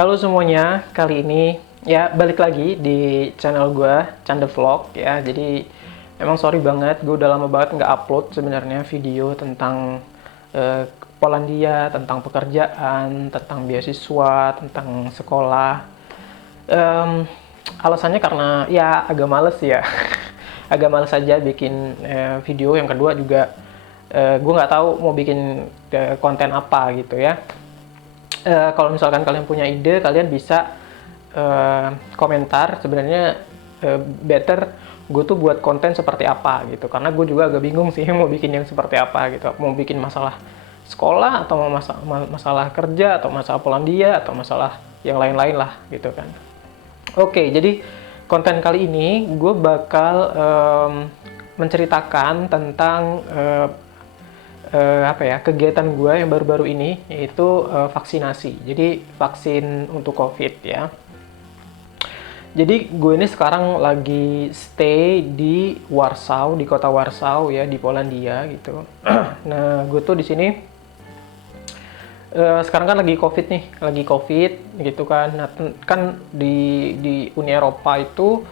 Halo semuanya, kali ini ya balik lagi di channel gue, Canda Vlog ya. Jadi emang sorry banget, gue udah lama banget nggak upload sebenarnya video tentang Polandia, tentang pekerjaan, tentang beasiswa, tentang sekolah. Alasannya karena ya agak males ya, agak males aja bikin video. Yang kedua juga gue nggak tahu mau bikin konten apa gitu ya. Kalau misalkan kalian punya ide, kalian bisa komentar. Sebenarnya better gue tuh buat konten seperti apa gitu, karena gue juga agak bingung sih mau bikin yang seperti apa gitu. Mau bikin masalah sekolah atau masalah kerja atau masalah Polandia atau masalah yang lain-lain lah gitu kan. Oke, jadi konten kali ini gue bakal menceritakan tentang kegiatan gue yang baru-baru ini, yaitu vaksinasi. Jadi vaksin untuk COVID ya. Jadi gue ini sekarang lagi stay di Warsaw, di kota Warsaw ya, di Polandia gitu. Nah, gue tuh di sini sekarang kan lagi COVID nih, lagi COVID gitu kan. Nah, kan di Uni Eropa itu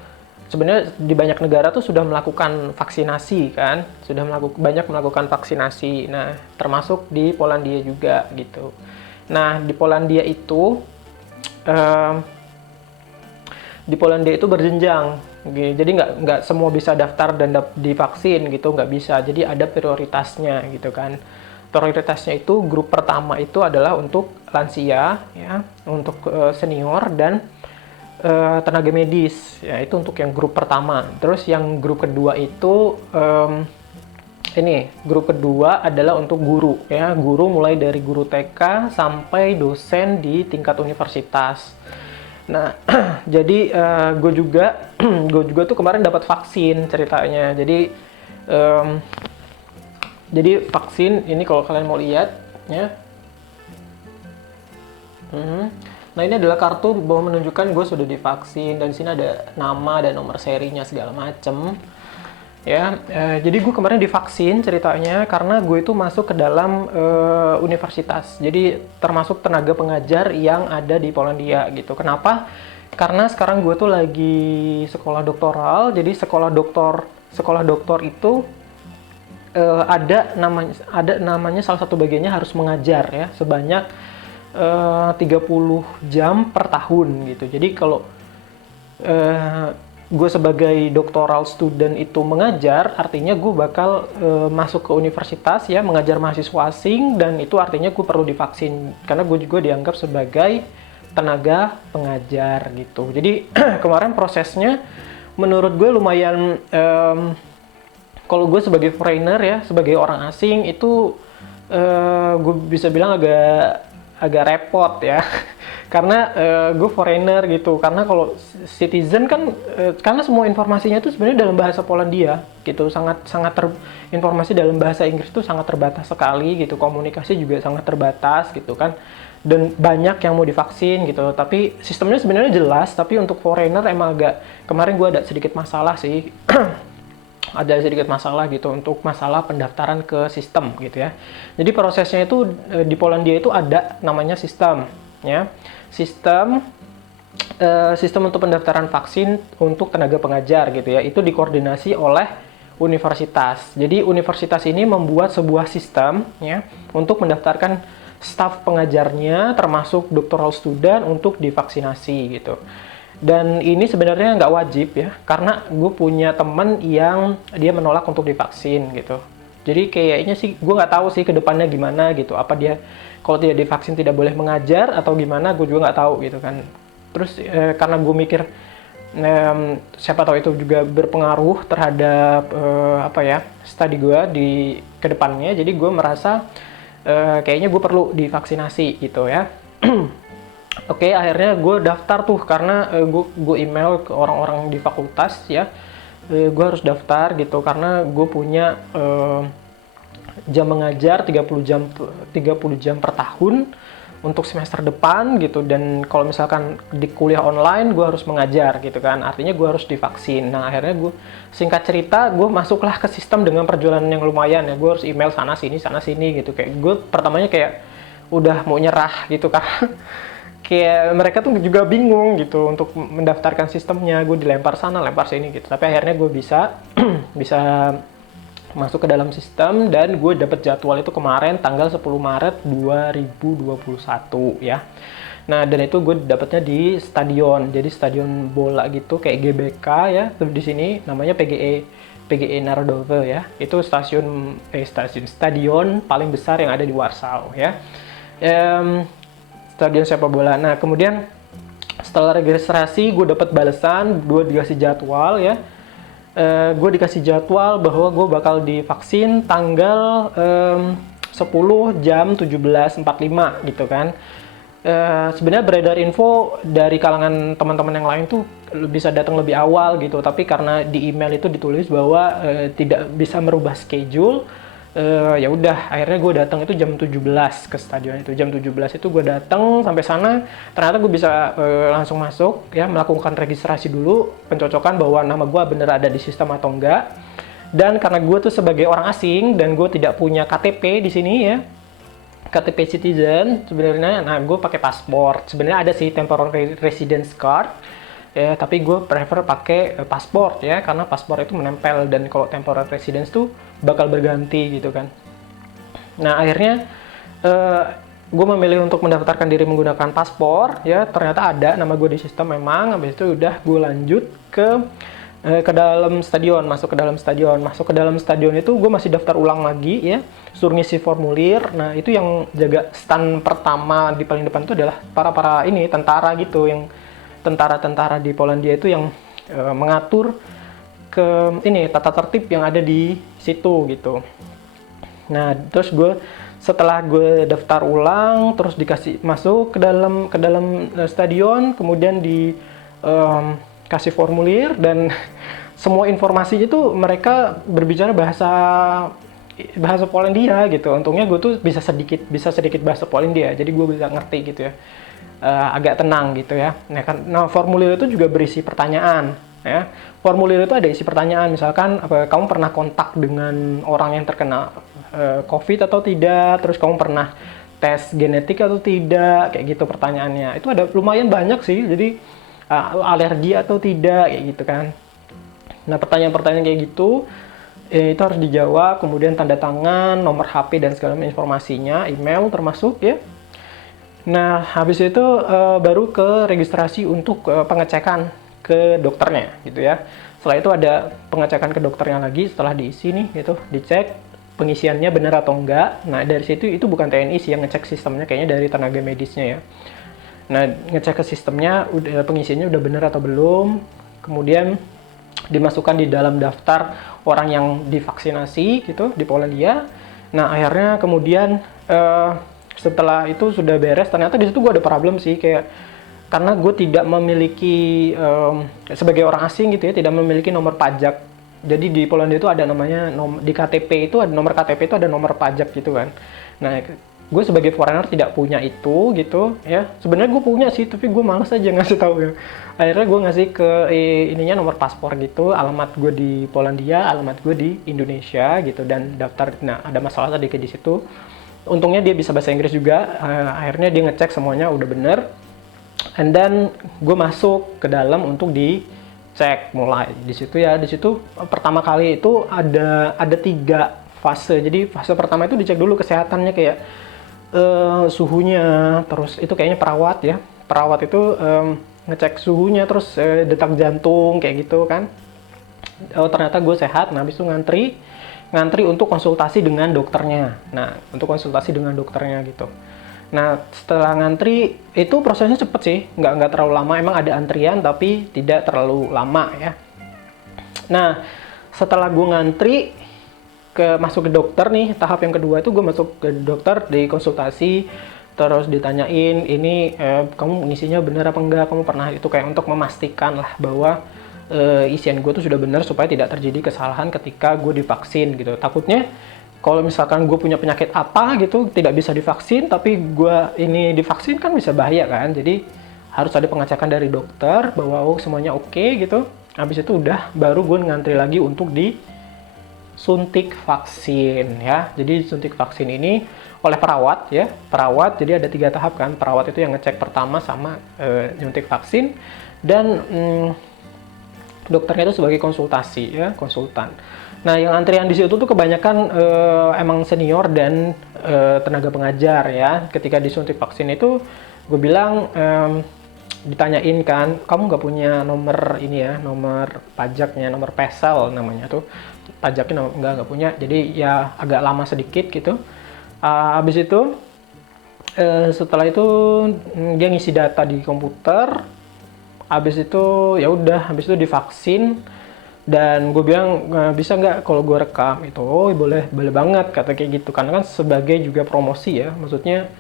sebenarnya di banyak negara tuh sudah melakukan vaksinasi kan, sudah banyak melakukan vaksinasi. Nah, termasuk di Polandia juga gitu. Nah, di Polandia itu berjenjang. Jadi nggak semua bisa daftar dan divaksin gitu, nggak bisa. Jadi ada prioritasnya gitu kan. Prioritasnya itu grup pertama itu adalah untuk lansia ya, untuk senior dan tenaga medis ya, itu untuk yang grup pertama. Terus yang grup kedua itu grup kedua adalah untuk guru ya, guru mulai dari guru TK sampai dosen di tingkat universitas. Nah, jadi gue juga tuh kemarin dapat vaksin ceritanya. Jadi vaksin ini kalau kalian mau lihat ya. Nah, ini adalah kartu bahwa menunjukkan gue sudah divaksin, dan di sini ada nama dan nomor serinya segala macem. Ya, jadi gue kemarin divaksin ceritanya karena gue itu masuk ke dalam universitas. Jadi termasuk tenaga pengajar yang ada di Polandia gitu. Kenapa? Karena sekarang gue tuh lagi sekolah doktoral. Jadi sekolah doktor itu ada namanya salah satu bagiannya harus mengajar ya, sebanyak 30 jam per tahun gitu. Jadi kalau gue sebagai doctoral student itu mengajar, artinya gue bakal masuk ke universitas ya, mengajar mahasiswa asing, dan itu artinya gue perlu divaksin karena gue juga dianggap sebagai tenaga pengajar gitu. Jadi kemarin prosesnya menurut gue lumayan, kalau gue sebagai foreigner ya, sebagai orang asing itu gue bisa bilang agak repot ya. Karena gue foreigner gitu. Karena kalau citizen kan karena semua informasinya itu sebenarnya dalam bahasa Polandia gitu. Informasi dalam bahasa Inggris itu sangat terbatas sekali gitu. Komunikasi juga sangat terbatas gitu kan. Dan banyak yang mau divaksin gitu. Tapi sistemnya sebenarnya jelas, tapi untuk foreigner emang kemarin gue ada sedikit masalah sih. Ada sedikit masalah gitu untuk masalah pendaftaran ke sistem gitu ya. Jadi prosesnya itu di Polandia itu ada namanya sistem ya. Sistem untuk pendaftaran vaksin untuk tenaga pengajar gitu ya. Itu dikoordinasi oleh universitas. Jadi universitas ini membuat sebuah sistem ya untuk mendaftarkan staf pengajarnya termasuk doctoral student untuk divaksinasi gitu. Dan ini sebenarnya nggak wajib ya, karena gue punya temen yang dia menolak untuk divaksin gitu. Jadi kayaknya sih, gue nggak tahu sih ke depannya gimana gitu. Apa dia kalau tidak divaksin tidak boleh mengajar atau gimana, gue juga nggak tahu gitu kan. Terus karena gue mikir siapa tahu itu juga berpengaruh terhadap studi gue di kedepannya. Jadi gue merasa kayaknya gue perlu divaksinasi gitu ya. Oke, akhirnya gue daftar tuh karena gue email ke orang-orang di fakultas ya. Gue harus daftar gitu karena gue punya jam mengajar 30 jam per tahun untuk semester depan gitu. Dan kalau misalkan di kuliah online gue harus mengajar gitu kan. Artinya gue harus divaksin. Nah, akhirnya gue singkat cerita gue masuklah ke sistem dengan perjalanan yang lumayan ya. Gue harus email sana sini gitu. Kayak gue pertamanya kayak udah mau nyerah gitu kan. kayak mereka tuh juga bingung gitu untuk mendaftarkan sistemnya. Gue dilempar sana, lempar sini gitu. Tapi akhirnya gue bisa bisa masuk ke dalam sistem, dan gue dapet jadwal itu kemarin tanggal 10 Maret 2021 ya. Nah, dan itu gue dapetnya di stadion. Jadi stadion bola gitu kayak GBK ya. Di sini namanya PGE Narodowy ya. Itu stadion paling besar yang ada di Warsaw ya. Stadion sepak bola. Nah, kemudian setelah registrasi gue dapat balasan, gue dikasih jadwal ya. Gue dikasih jadwal bahwa gue bakal divaksin tanggal 10 jam 17.45 gitu kan. Sebenarnya beredar info dari kalangan teman-teman yang lain tuh bisa datang lebih awal gitu, tapi karena di email itu ditulis bahwa tidak bisa merubah schedule. Ya udah, akhirnya gue datang itu jam 17 ke stadion itu. Jam 17 itu gue datang sampai sana, ternyata gue bisa langsung masuk ya, melakukan registrasi dulu, pencocokan bahwa nama gue bener ada di sistem atau enggak. Dan karena gue tuh sebagai orang asing dan gue tidak punya KTP di sini ya, KTP citizen sebenarnya, nah gue pakai paspor. Sebenarnya ada sih temporary residence card ya, tapi gue prefer pakai paspor ya, karena paspor itu menempel, dan kalau temporary residence tuh bakal berganti gitu kan. Nah, akhirnya gue memilih untuk mendaftarkan diri menggunakan paspor ya. Ternyata ada nama gue di sistem memang. Habis itu udah gue lanjut ke dalam stadion. Masuk ke dalam stadion itu gue masih daftar ulang lagi ya, suruh ngisi formulir. Nah, itu yang jaga stand pertama di paling depan itu adalah para ini tentara gitu, yang tentara di Polandia itu yang mengatur ke ini tata tertib yang ada di situ gitu. Nah, terus setelah gue daftar ulang, terus dikasih masuk ke dalam stadion, kemudian kasih formulir, dan semua informasi itu mereka berbicara bahasa Polandia gitu. Untungnya gue tuh bisa sedikit bahasa Polandia, jadi gue bisa ngerti gitu ya. Agak tenang gitu ya. Nah, formulir itu juga berisi pertanyaan ya. Formulir itu ada isi pertanyaan, misalkan kamu pernah kontak dengan orang yang terkena COVID atau tidak, terus kamu pernah tes genetik atau tidak, kayak gitu pertanyaannya. Itu ada lumayan banyak sih, jadi alergi atau tidak, kayak gitu kan. Nah, pertanyaan-pertanyaan kayak gitu itu harus dijawab, kemudian tanda tangan, nomor HP dan segala informasinya, email termasuk ya. Nah, habis itu baru ke registrasi untuk pengecekan ke dokternya gitu ya. Setelah itu ada pengecekan ke dokternya lagi, setelah diisi nih gitu, dicek pengisiannya benar atau enggak. Nah, dari situ itu bukan TNI sih yang ngecek sistemnya, kayaknya dari tenaga medisnya ya. Nah, ngecek ke sistemnya pengisiannya udah benar atau belum. Kemudian dimasukkan di dalam daftar orang yang divaksinasi gitu di Polandia. Nah, akhirnya kemudian setelah itu sudah beres, ternyata di situ gue ada problem sih, kayak karena gue tidak memiliki sebagai orang asing gitu ya, tidak memiliki nomor pajak. Jadi di Polandia itu ada namanya di KTP itu ada nomor KTP itu ada nomor pajak gitu kan. Nah, gue sebagai foreigner tidak punya itu gitu ya. Sebenarnya gue punya sih, tapi gue males aja ngasih tahu ya. Akhirnya gue ngasih ke ininya nomor paspor gitu, alamat gue di Polandia, alamat gue di Indonesia gitu, dan daftar. Nah, ada masalah tadi di situ. Untungnya dia bisa bahasa Inggris juga. Akhirnya dia ngecek semuanya udah bener. And then gue masuk ke dalam untuk dicek mulai di situ ya. Di situ pertama kali itu ada 3 fase. Jadi fase pertama itu dicek dulu kesehatannya, kayak suhunya, terus itu kayaknya perawat ya. Perawat itu ngecek suhunya, terus detak jantung kayak gitu kan. Oh, ternyata gue sehat. Nah, habis itu ngantri untuk konsultasi dengan dokternya. Nah, untuk konsultasi dengan dokternya gitu. Nah, setelah ngantri itu prosesnya cepet sih, nggak terlalu lama. Emang ada antrian tapi tidak terlalu lama ya. Nah, setelah gue ngantri masuk ke dokter nih, tahap yang kedua itu gue masuk ke dokter, dikonsultasi, terus ditanyain ini kamu ngisinya bener apa enggak, kamu pernah itu, kayak untuk memastikan lah bahwa isian gue tuh sudah benar supaya tidak terjadi kesalahan ketika gue divaksin gitu. Takutnya kalau misalkan gue punya penyakit apa gitu tidak bisa divaksin, tapi gue ini divaksin kan bisa bahaya kan. Jadi harus ada pengecekan dari dokter bahwa semuanya oke gitu. Habis itu udah baru gue ngantri lagi untuk suntik vaksin ya. Jadi suntik vaksin ini oleh perawat ya, perawat. Jadi ada 3 tahap kan. Perawat itu yang ngecek pertama sama nyuntik vaksin, dan dokternya itu sebagai konsultasi ya, konsultan. Nah, yang antrian di situ tuh kebanyakan emang senior dan tenaga pengajar ya. Ketika disuntik vaksin itu, gue bilang ditanyain kan, kamu nggak punya nomor ini ya, nomor pajaknya, nomor PESEL namanya tuh, pajaknya nggak punya, jadi ya agak lama sedikit gitu. Habis itu setelah itu dia ngisi data di komputer, habis itu ya udah, habis itu divaksin. Dan gue bilang, bisa nggak kalau gue rekam itu? Oh, boleh banget kata kayak gitu, karena kan sebagai juga promosi ya, maksudnya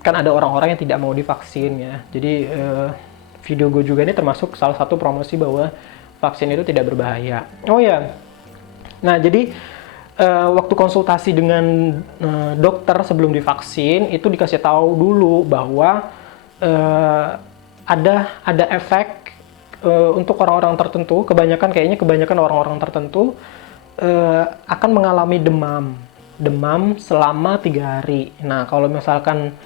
kan ada orang-orang yang tidak mau divaksin ya. Jadi video gue juga ini termasuk salah satu promosi bahwa vaksin itu tidak berbahaya. Oh ya, nah jadi waktu konsultasi dengan dokter sebelum divaksin itu dikasih tahu dulu bahwa ada efek untuk orang-orang tertentu, kebanyakan orang-orang tertentu akan mengalami demam selama 3 hari. Nah, kalau misalkan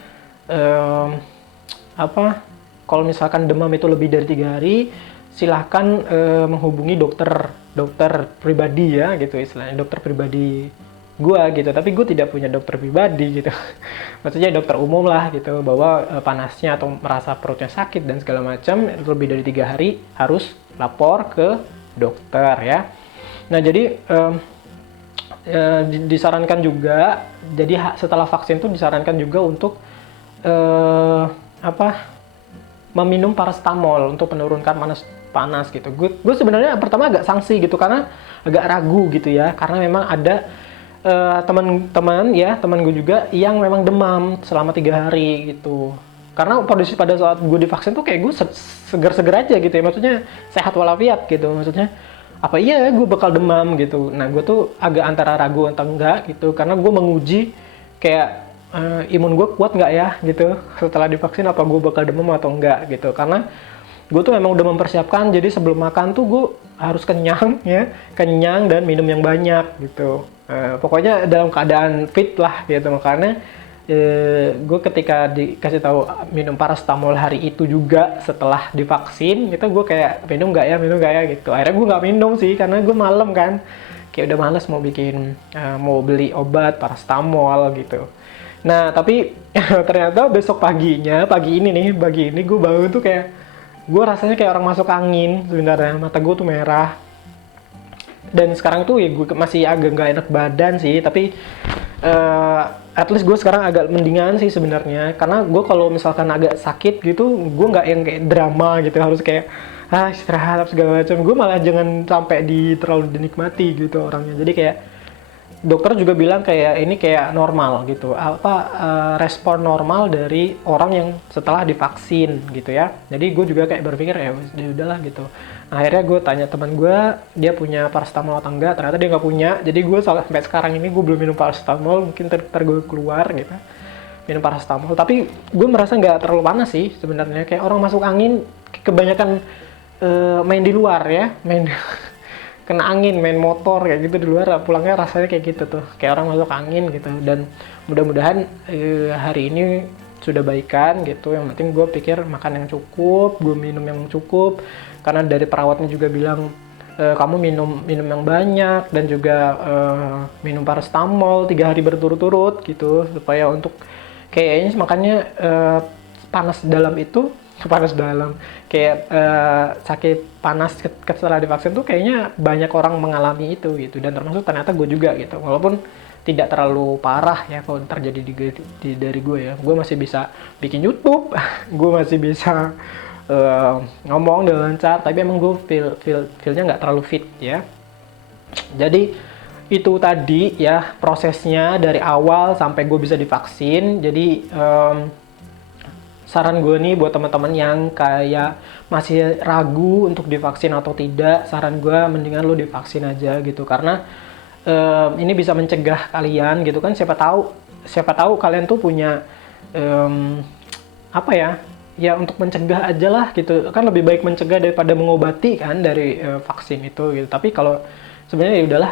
kalau misalkan demam itu lebih dari 3 hari, silahkan menghubungi dokter pribadi ya, gitu istilahnya, dokter pribadi gua gitu. Tapi gue tidak punya dokter pribadi gitu. Maksudnya dokter umum lah gitu, bahwa panasnya atau merasa perutnya sakit dan segala macam lebih dari 3 hari harus lapor ke dokter ya. Nah, jadi disarankan juga, jadi setelah vaksin itu disarankan juga untuk meminum paracetamol untuk menurunkan panas gitu. Gue sebenarnya pertama agak sanksi gitu, karena agak ragu gitu ya, karena memang ada teman gue juga yang memang demam selama 3 hari gitu. Karena pada saat gue divaksin tuh kayak gue seger-seger aja gitu ya, maksudnya sehat walafiat gitu, maksudnya apa iya gue bakal demam gitu. Nah, gue tuh agak antara ragu atau enggak gitu, karena gue menguji kayak imun gue kuat nggak ya gitu setelah divaksin, apa gue bakal demam atau enggak gitu. Karena gue tuh memang udah mempersiapkan, jadi sebelum makan tuh gue harus kenyang ya, kenyang dan minum yang banyak gitu. Pokoknya dalam keadaan fit lah gitu. Makanya gue ketika dikasih tahu minum paracetamol hari itu juga setelah divaksin, itu gue kayak minum nggak ya gitu. Akhirnya gue nggak minum sih, karena gue malam kan kayak udah males mau beli obat paracetamol gitu. Nah, tapi ternyata pagi ini gue bangun tuh kayak gue rasanya kayak orang masuk angin sebenarnya, mata gue tuh merah. Dan sekarang tuh ya gue masih agak nggak enak badan sih, tapi at least gue sekarang agak mendingan sih sebenarnya. Karena gue kalau misalkan agak sakit gitu, gue nggak yang kayak drama gitu, harus kayak istirahat segala macam. Gue malah jangan sampai terlalu dinikmati gitu orangnya. Jadi kayak dokter juga bilang kayak ini kayak normal gitu, respon normal dari orang yang setelah divaksin gitu ya. Jadi gue juga kayak berpikir ya udahlah gitu. Nah, akhirnya gue tanya teman gue, dia punya paracetamol atau enggak, ternyata dia nggak punya. Jadi gue sampai sekarang ini gue belum minum paracetamol, mungkin ntar gue keluar gitu minum paracetamol. Tapi gue merasa nggak terlalu panas sih sebenarnya, kayak orang masuk angin, kebanyakan main di luar ya, kena angin, main motor kayak gitu di luar, pulangnya rasanya kayak gitu tuh, kayak orang masuk angin gitu. Dan mudah-mudahan hari ini sudah baikan gitu. Yang penting gue pikir makan yang cukup, gue minum yang cukup, karena dari perawatnya juga bilang kamu minum yang banyak, dan juga minum paracetamol 3 hari berturut-turut gitu, supaya untuk kayaknya makanya panas dalam kayak sakit panas setelah divaksin tuh kayaknya banyak orang mengalami itu gitu, dan termasuk ternyata gue juga gitu. Walaupun tidak terlalu parah ya kalau terjadi dari gue ya, gue masih bisa bikin YouTube, gue masih bisa ngomong dengan lancar, tapi emang gue feelnya nggak terlalu fit ya. Jadi itu tadi ya prosesnya dari awal sampai gue bisa divaksin. Jadi saran gue nih buat teman-teman yang kayak masih ragu untuk divaksin atau tidak, saran gue mendingan lo divaksin aja gitu, karena ini bisa mencegah kalian gitu kan. Siapa tahu kalian tuh punya ya untuk mencegah aja lah gitu kan, lebih baik mencegah daripada mengobati kan dari vaksin itu gitu. Tapi kalau sebenarnya ya udahlah,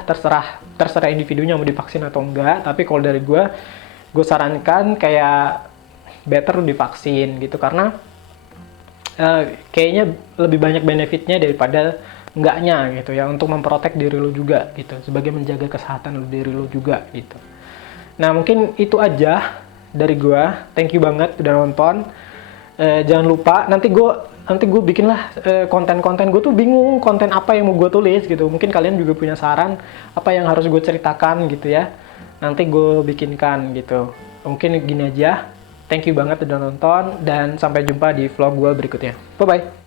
terserah individunya mau divaksin atau enggak. Tapi kalau dari gue sarankan kayak better divaksin gitu, karena kayaknya lebih banyak benefitnya daripada enggaknya gitu ya, untuk memprotek diri lo juga gitu, sebagai menjaga kesehatan diri lo juga gitu. Nah mungkin itu aja dari gua. Thank you banget udah nonton. Jangan lupa nanti gue bikinlah konten-konten. Gue tuh bingung konten apa yang mau gue tulis gitu. Mungkin kalian juga punya saran apa yang harus gue ceritakan gitu ya. Nanti gue bikinkan gitu. Mungkin gini aja. Thank you banget udah nonton dan sampai jumpa di vlog gue berikutnya. Bye bye.